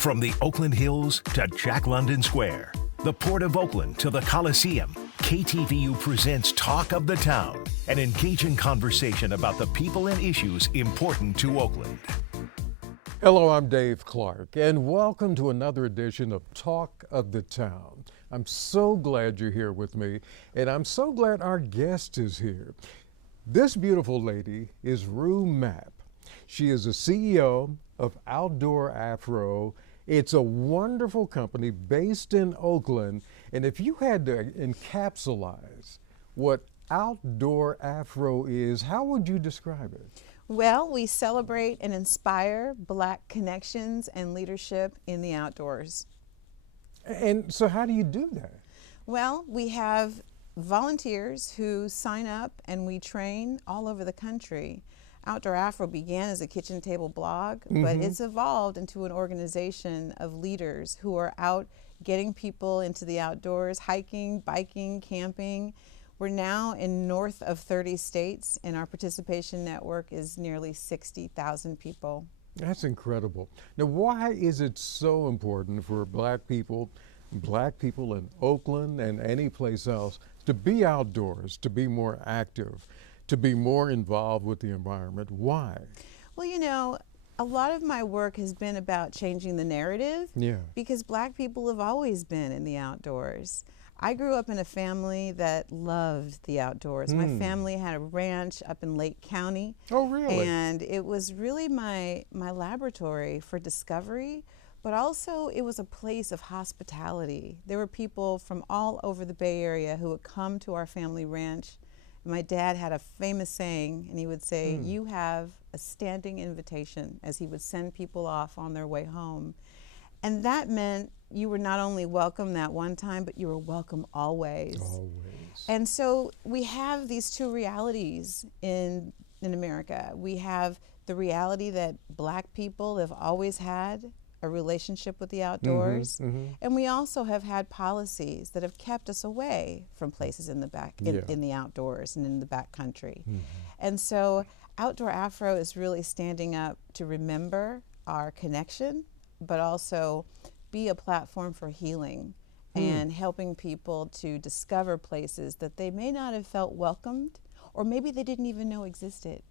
From the Oakland Hills to Jack London Square, the Port of Oakland to the Coliseum, KTVU presents Talk of the Town, an engaging conversation about the people and issues important to Oakland. Hello, I'm Dave Clark, and welcome to another edition of Talk of the Town. I'm so glad you're here with me, and I'm so glad our guest is here. This beautiful lady is Rue Mapp. She is the CEO of Outdoor Afro. It's a wonderful company based in Oakland, and if you had to encapsulate what Outdoor Afro is, how would you describe it? Well, we celebrate and inspire Black connections and leadership in the outdoors. And so how do you do that? Well, we have volunteers who sign up and we train all over the country. Outdoor Afro began as a kitchen table blog, but it's evolved into an organization of leaders who are out getting people into the outdoors, hiking, biking, camping. We're now in north of 30 states, and our participation network is nearly 60,000 people. That's incredible. Now, why is it so important for Black people in Oakland and any place else to be outdoors, to be more active, to be more involved with the environment? Why? Well, you know, a lot of my work has been about changing the narrative because Black people have always been in the outdoors. I grew up in a family that loved the outdoors. My family had a ranch up in Lake County. Oh, really? And it was really my laboratory for discovery, but also it was a place of hospitality. There were people from all over the Bay Area who would come to our family ranch. My dad had a famous saying, and he would say, "You have a standing invitation," as he would send people off on their way home. And that meant you were not only welcome that one time, but you were welcome always. Always. And so we have these two realities in America. We have the reality that Black people have always had a relationship with the outdoors, and we also have had policies that have kept us away from places in the in the outdoors and in the back country. And so Outdoor Afro is really standing up to remember our connection, but also be a platform for healing and helping people to discover places that they may not have felt welcomed, or maybe they didn't even know existed.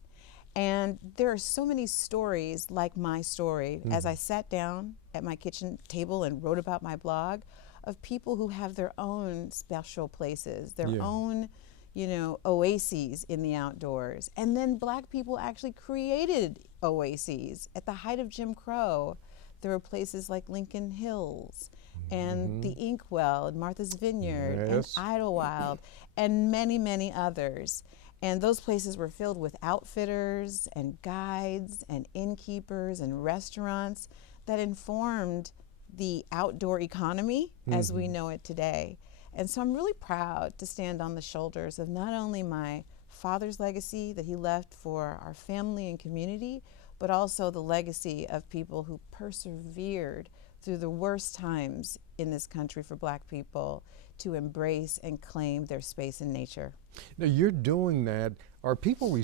And there are so many stories like my story, as I sat down at my kitchen table and wrote about my blog, of people who have their own special places, their own, you know, oases in the outdoors. And then Black people actually created oases. At the height of Jim Crow, there were places like Lincoln Hills and the Inkwell and Martha's Vineyard and Idlewild and many, many others. And those places were filled with outfitters and guides and innkeepers and restaurants that informed the outdoor economy as we know it today. And so I'm really proud to stand on the shoulders of not only my father's legacy that he left for our family and community, but also the legacy of people who persevered through the worst times in this country for Black people to embrace and claim their space in nature. Now, you're doing that. Are people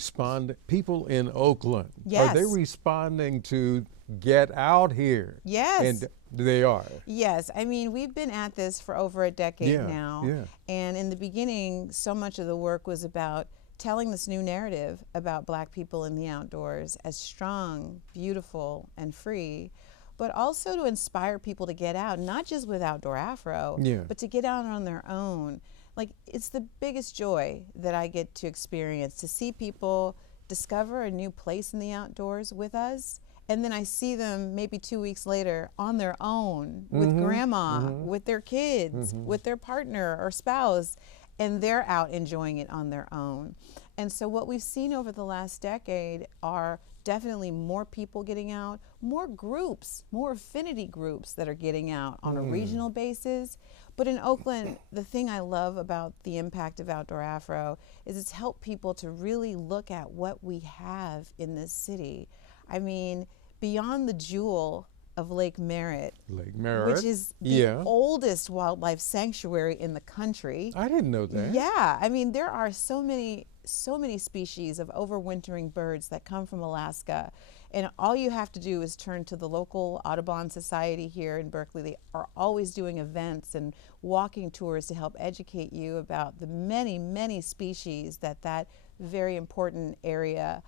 people in Oakland, Yes. are they responding to get out here? Yes. And they are? Yes, I mean, we've been at this for over a decade now. And in the beginning, so much of the work was about telling this new narrative about Black people in the outdoors as strong, beautiful, and free, but also to inspire people to get out, not just with Outdoor Afro, but to get out on their own. Like, it's the biggest joy that I get to experience, to see people discover a new place in the outdoors with us, and then I see them maybe 2 weeks later on their own with grandma, with their kids, with their partner or spouse, and they're out enjoying it on their own. And so what we've seen over the last decade are definitely more people getting out, more groups, more affinity groups that are getting out on a regional basis. But in Oakland, the thing I love about the impact of Outdoor Afro is it's helped people to really look at what we have in this city. I mean, beyond the jewel of Lake Merritt, which is the oldest wildlife sanctuary in the country. I didn't know that. Yeah, I mean, there are so many so many species of overwintering birds that come from Alaska. And all you have to do is turn to the local Audubon Society here in Berkeley. They are always doing events and walking tours to help educate you about the many, many species that very important area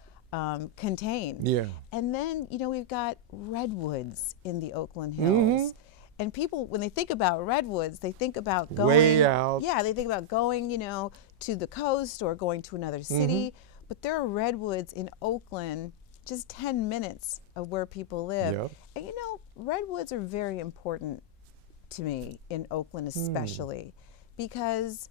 contain. Yeah. And then, we've got redwoods in the Oakland Hills. And people, when they think about redwoods, they think about going way out. Yeah, they think about going, to the coast or going to another city. But there are redwoods in Oakland, just 10 minutes of where people live. Yep. And redwoods are very important to me in Oakland, especially because,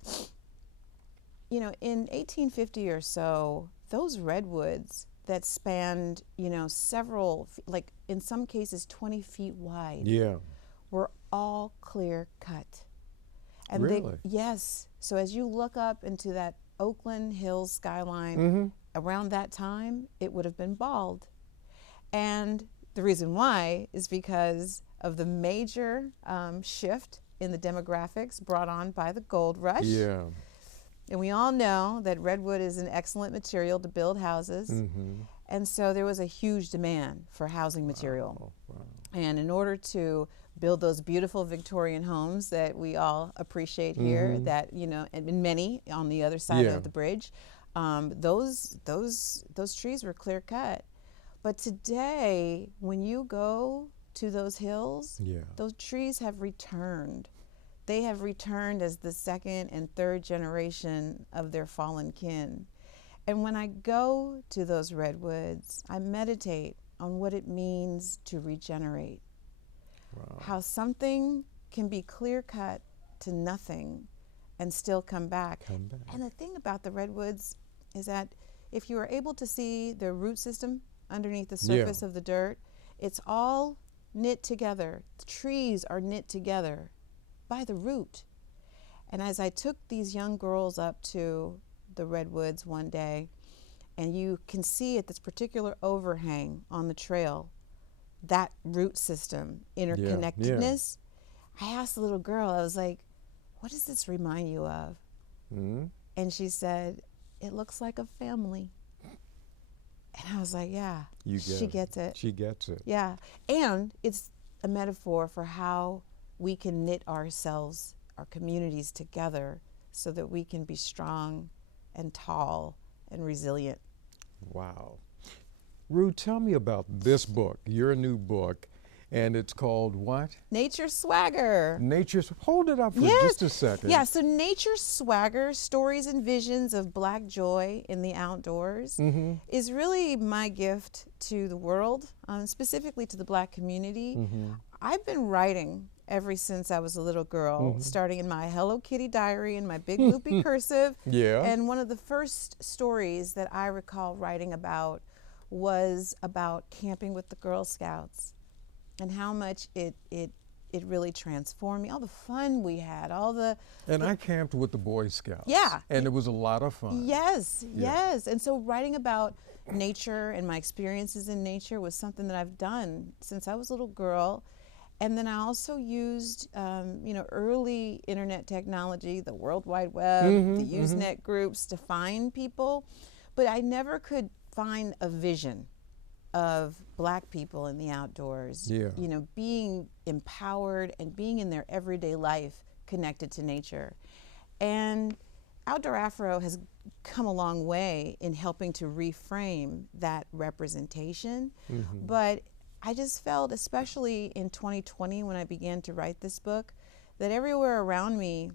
in 1850 or so, those redwoods that spanned, several, like in some cases 20 feet wide, Yeah. were all clear cut. And Really? Yes. So as you look up into that Oakland Hills skyline, around that time, it would have been bald. And the reason why is because of the major shift in the demographics brought on by the gold rush. Yeah. And we all know that redwood is an excellent material to build houses. And so there was a huge demand for housing material. Wow. And in order to build those beautiful Victorian homes that we all appreciate here, that, and many on the other side of the bridge, those trees were clear cut. But today, when you go to those hills, those trees have returned. They have returned as the second and third generation of their fallen kin. And when I go to those redwoods, I meditate on what it means to regenerate. Wow. How something can be clear cut to nothing and still come back. And the thing about the redwoods is that if you are able to see the root system underneath the surface of the dirt, it's all knit together. The trees are knit together by the root. And as I took these young girls up to the redwoods one day, and you can see at this particular overhang on the trail, that root system, interconnectedness. I asked the little girl, I was like, what does this remind you of? And she said, it looks like a family. And I was like, yeah, she gets it. She gets it. Yeah, and it's a metaphor for how we can knit ourselves, our communities together so that we can be strong and tall and resilient. Wow. Rue, tell me about this book, your new book, and it's called what? Nature Swagger. Hold it up for just a second. Yeah, so Nature Swagger, Stories and Visions of Black Joy in the Outdoors, is really my gift to the world, specifically to the Black community. I've been writing ever since I was a little girl, starting in my Hello Kitty diary in my big loopy cursive. And one of the first stories that I recall writing about was about camping with the Girl Scouts and how much it really transformed me. All the fun we had, And I camped with the Boy Scouts. Yeah. And it was a lot of fun. Yes. And so writing about nature and my experiences in nature was something that I've done since I was a little girl. And then I also used, early internet technology, the World Wide Web, the Usenet groups to find people. But I never could find a vision of Black people in the outdoors, being empowered and being in their everyday life connected to nature. And Outdoor Afro has come a long way in helping to reframe that representation. But I just felt, especially in 2020 when I began to write this book, that everywhere around me,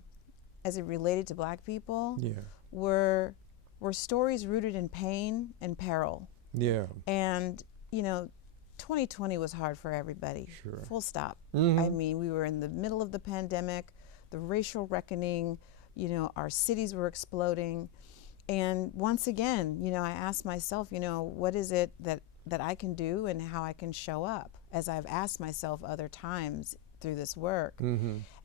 as it related to Black people, were stories rooted in pain and peril. And, 2020 was hard for everybody, full stop. I mean, we were in the middle of the pandemic, the racial reckoning, our cities were exploding. And once again, I asked myself, what is it that I can do and how I can show up, as I've asked myself other times through this work.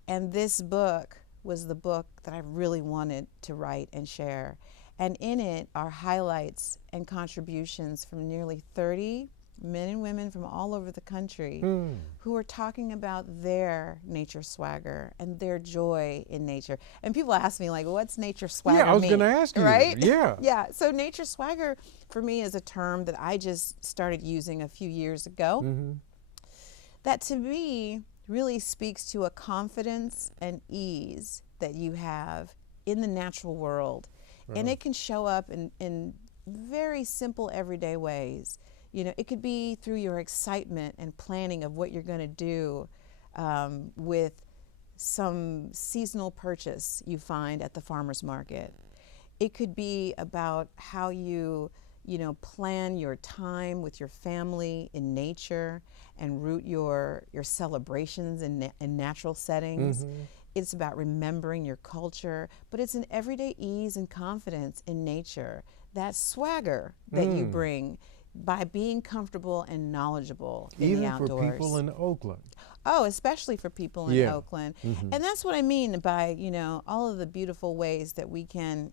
And this book was the book that I really wanted to write and share. And in it are highlights and contributions from nearly 30 men and women from all over the country who are talking about their nature swagger and their joy in nature. And people ask me, like, what's nature swagger Yeah, I was mean? going to ask you. Right? Yeah. Yeah. So nature swagger for me is a term that I just started using a few years ago. That to me really speaks to a confidence and ease that you have in the natural world. And it can show up in very simple everyday ways. You know, it could be through your excitement and planning of what you're going to do with some seasonal purchase you find at the farmer's market. It could be about how you plan your time with your family in nature and root your celebrations in natural settings. It's about remembering your culture, but it's an everyday ease and confidence in nature, that swagger that you bring by being comfortable and knowledgeable in the outdoors. Even for people in Oakland. Oh, especially for people in Oakland. And that's what I mean by, all of the beautiful ways that we can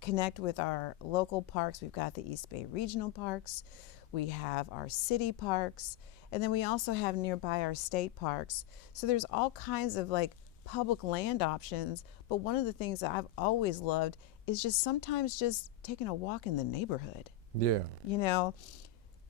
connect with our local parks. We've got the East Bay Regional Parks. We have our city parks. And then we also have nearby our state parks. So there's all kinds of like public land options. But one of the things that I've always loved is just sometimes just taking a walk in the neighborhood. Yeah.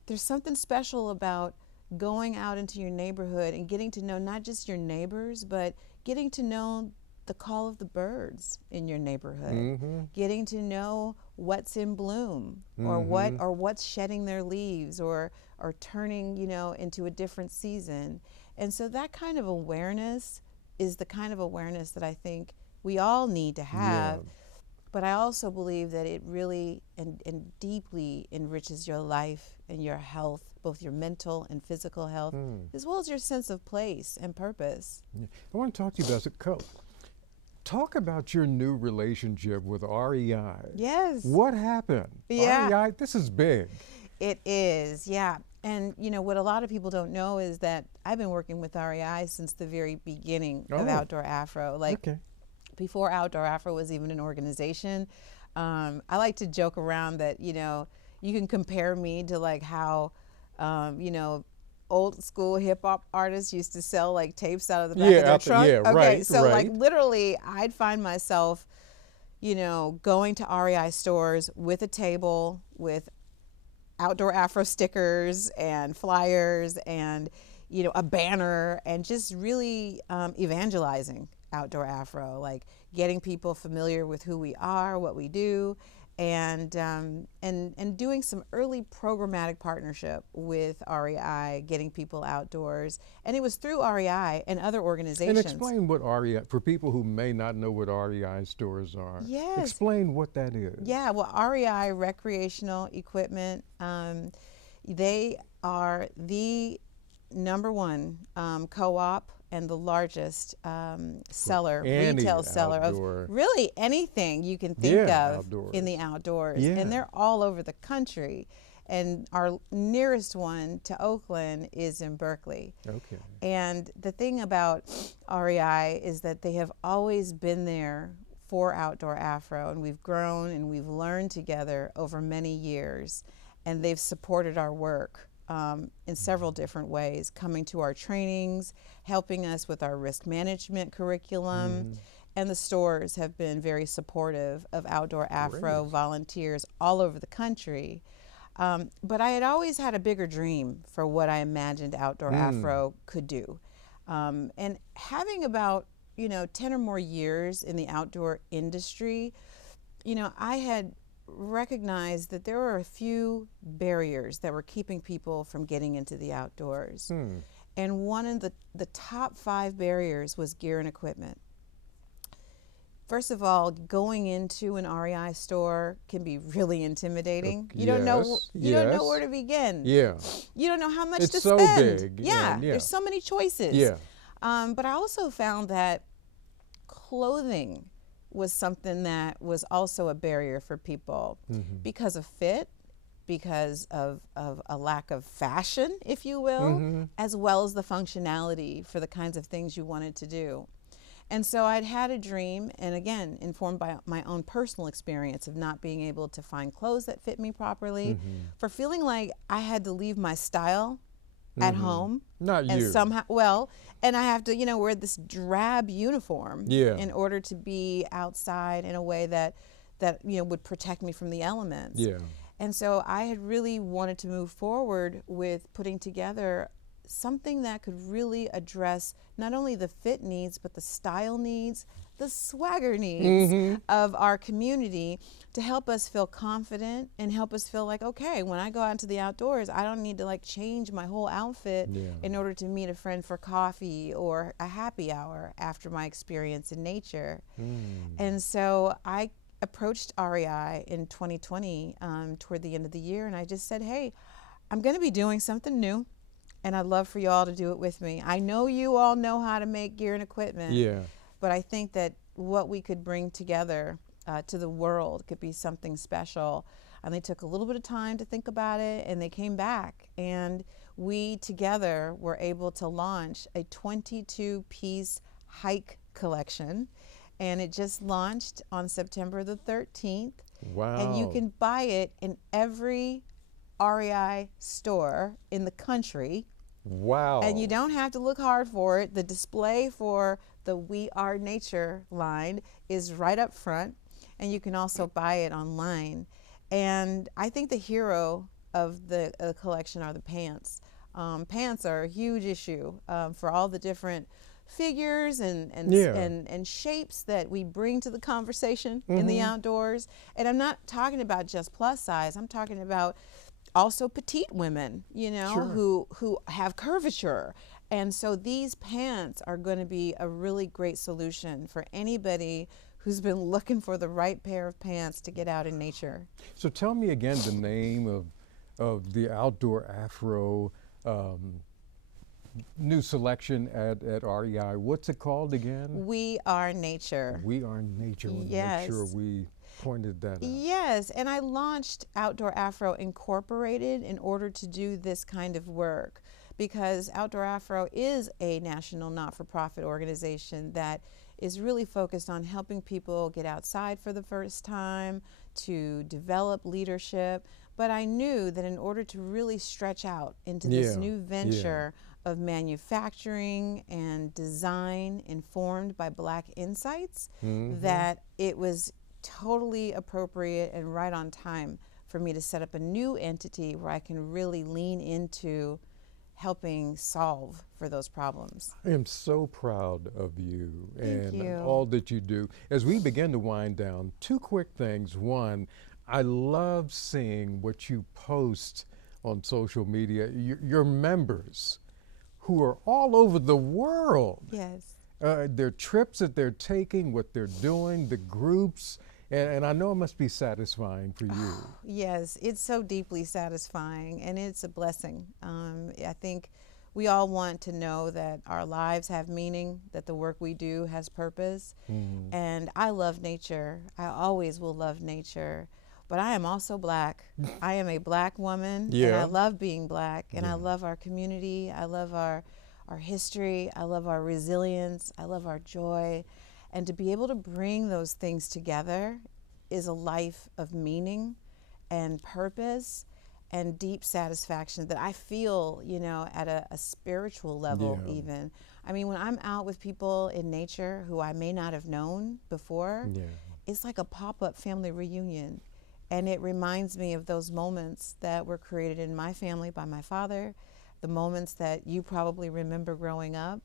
There's something special about going out into your neighborhood and getting to know not just your neighbors, but getting to know the call of the birds in your neighborhood, getting to know what's in bloom or what's shedding their leaves or turning, into a different season. And so that kind of awareness is the kind of awareness that I think we all need to have. Yeah. But I also believe that it really and deeply enriches your life and your health, both your mental and physical health, as well as your sense of place and purpose. Yeah. I want to talk to you about talk about your new relationship with REI. Yes. What happened? Yeah. REI, this is big. It is, yeah. And what a lot of people don't know is that I've been working with REI since the very beginning of Outdoor Afro. Before Outdoor Afro was even an organization. I like to joke around that, you can compare me to like how, old school hip hop artists used to sell like tapes out of the back of their trunk. Right, so right. like literally I'd find myself, going to REI stores with a table with Outdoor Afro stickers and flyers and, a banner and just really evangelizing Outdoor Afro, like getting people familiar with who we are, what we do, and doing some early programmatic partnership with REI, getting people outdoors. And it was through REI and other organizations. And explain what REI, for people who may not know what REI stores are. Yes. Explain what that is. Yeah, well, REI Recreational Equipment, they are the #1 co-op and the largest retail seller of really anything you can think of outdoors. In the outdoors. Yeah. And they're all over the country. And our nearest one to Oakland is in Berkeley. Okay. And the thing about REI is that they have always been there for Outdoor Afro, and we've grown and we've learned together over many years, and they've supported our work in several different ways, coming to our trainings, helping us with our risk management curriculum, and the stores have been very supportive of Outdoor Afro volunteers all over the country. But I had always had a bigger dream for what I imagined Outdoor Afro could do. And having about 10 or more years in the outdoor industry, I had recognized that there were a few barriers that were keeping people from getting into the outdoors. And one of the top 5 barriers was gear and equipment. First of all, going into an REI store can be really intimidating. You don't know where to begin. Yeah. You don't know how much It's to so spend. big. Yeah, Yeah. there's so many choices. Yeah. But I also found that clothing was something that was also a barrier for people because of fit, because of a lack of fashion, if you will, as well as the functionality for the kinds of things you wanted to do. And so I'd had a dream, and again, informed by my own personal experience of not being able to find clothes that fit me properly, for feeling like I had to leave my style at home. Not and you. somehow, and I have to, wear this drab uniform in order to be outside in a way that would protect me from the elements. Yeah. And so I had really wanted to move forward with putting together something that could really address not only the fit needs, but the style needs, the swagger needs of our community, to help us feel confident and help us feel like, okay, when I go out into the outdoors, I don't need to like change my whole outfit in order to meet a friend for coffee or a happy hour after my experience in nature. And so I approached REI in 2020 toward the end of the year, and I just said, hey, I'm going to be doing something new, and I'd love for you all to do it with me. I know you all know how to make gear and equipment, but I think that what we could bring together to the world could be something special. And they took a little bit of time to think about it, and they came back, and we together were able to launch a 22-piece hike collection. And it just launched on September the 13th. Wow. And you can buy it in every REI store in the country. Wow. And you don't have to look hard for it. The display for the We Are Nature line is right up front, and you can also buy it online. And I think the hero of the collection are the pants. Pants are a huge issue for all the different figures and shapes that we bring to the conversation in the outdoors. And I'm not talking about just plus size. I'm talking about also petite women, who have curvature. And so these pants are going to be a really great solution for anybody who's been looking for the right pair of pants to get out in nature. So tell me again the name of the Outdoor Afro new selection at REI. What's it called again? We Are Nature. We Are Nature. Yes. Make sure we pointed that out. Yes, and I launched Outdoor Afro Incorporated in order to do this kind of work, because Outdoor Afro is a national not-for-profit organization that is really focused on helping people get outside for the first time, to develop leadership. But I knew that in order to really stretch out into this new venture of manufacturing and design informed by Black insights, that it was totally appropriate and right on time for me to set up a new entity where I can really lean into helping solve for those problems. I am so proud of you Thank you. all that you do. As we begin to wind down, two quick things. One, I love seeing what you post on social media, your members who are all over the world. Yes. Their trips that they're taking, what they're doing, the groups, and I know it must be satisfying for you. Yes, it's so deeply satisfying, and it's a blessing. I think we all want to know that our lives have meaning, that the work we do has purpose, and I love nature. I always will love nature, but I am also Black. I am a Black woman, and I love being Black, and I love our community. I love our history. I love our resilience. I love our joy. And to be able to bring those things together is a life of meaning and purpose and deep satisfaction that I feel, at a spiritual level even. I mean, when I'm out with people in nature who I may not have known before, it's like a pop-up family reunion. And it reminds me of those moments that were created in my family by my father, the moments that you probably remember growing up,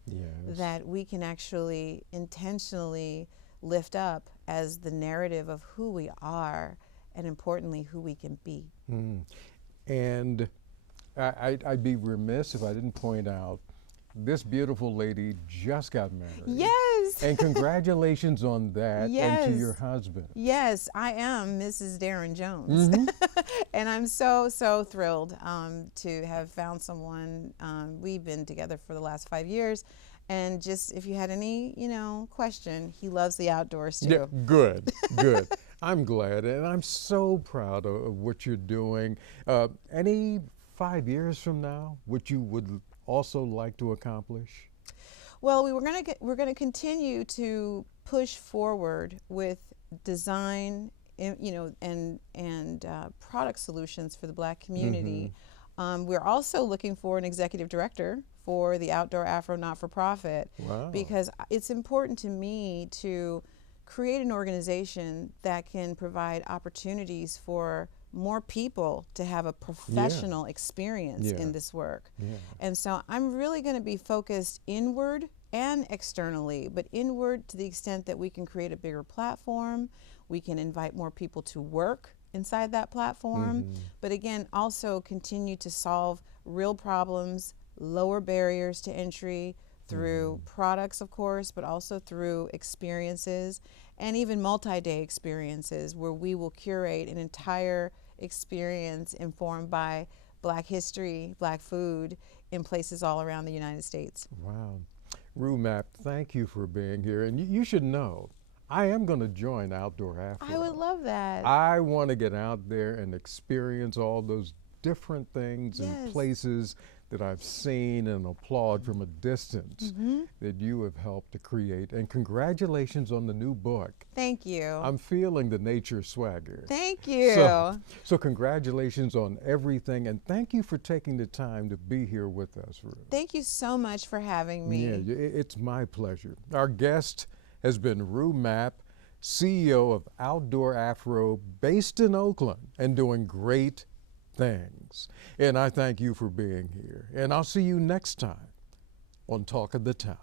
that we can actually intentionally lift up as the narrative of who we are, and importantly, who we can be. And I'd be remiss if I didn't point out, this beautiful lady just got married. Yes. And congratulations on that, and to your husband. Yes, I am Mrs. Darren Jones. And I'm so, so thrilled to have found someone. We've been together for the last 5 years. And just if you had any, question, he loves the outdoors too. Yeah, good, good. I'm glad, and I'm so proud of what you're doing. Any 5 years from now, what you would also like to accomplish? Well, we're gonna continue to push forward with design, and product solutions for the Black community. We're also looking for an executive director for the Outdoor Afro not-for-profit, Wow. because it's important to me to create an organization that can provide opportunities for more people to have a professional experience in this work. And so I'm really going to be focused inward and externally, but inward to the extent that we can create a bigger platform, we can invite more people to work inside that platform, but again, also continue to solve real problems, lower barriers to entry through products, of course, but also through experiences, and even multi-day experiences where we will curate an entire experience informed by Black history, Black food in places all around the United States. Wow. Rue Mapp, thank you for being here. And you should know, I am going to join Outdoor Afro. I would love that. I want to get out there and experience all those different things and places that I've seen and applaud from a distance that you have helped to create. And congratulations on the new book. Thank you. I'm feeling the nature swagger. Thank you. So congratulations on everything, and thank you for taking the time to be here with us, Rue. Thank you so much for having me. Yeah, it's my pleasure. Our guest has been Rue Mapp, CEO of Outdoor Afro, based in Oakland and doing great things. And I thank you for being here. And I'll see you next time on Talk of the Town.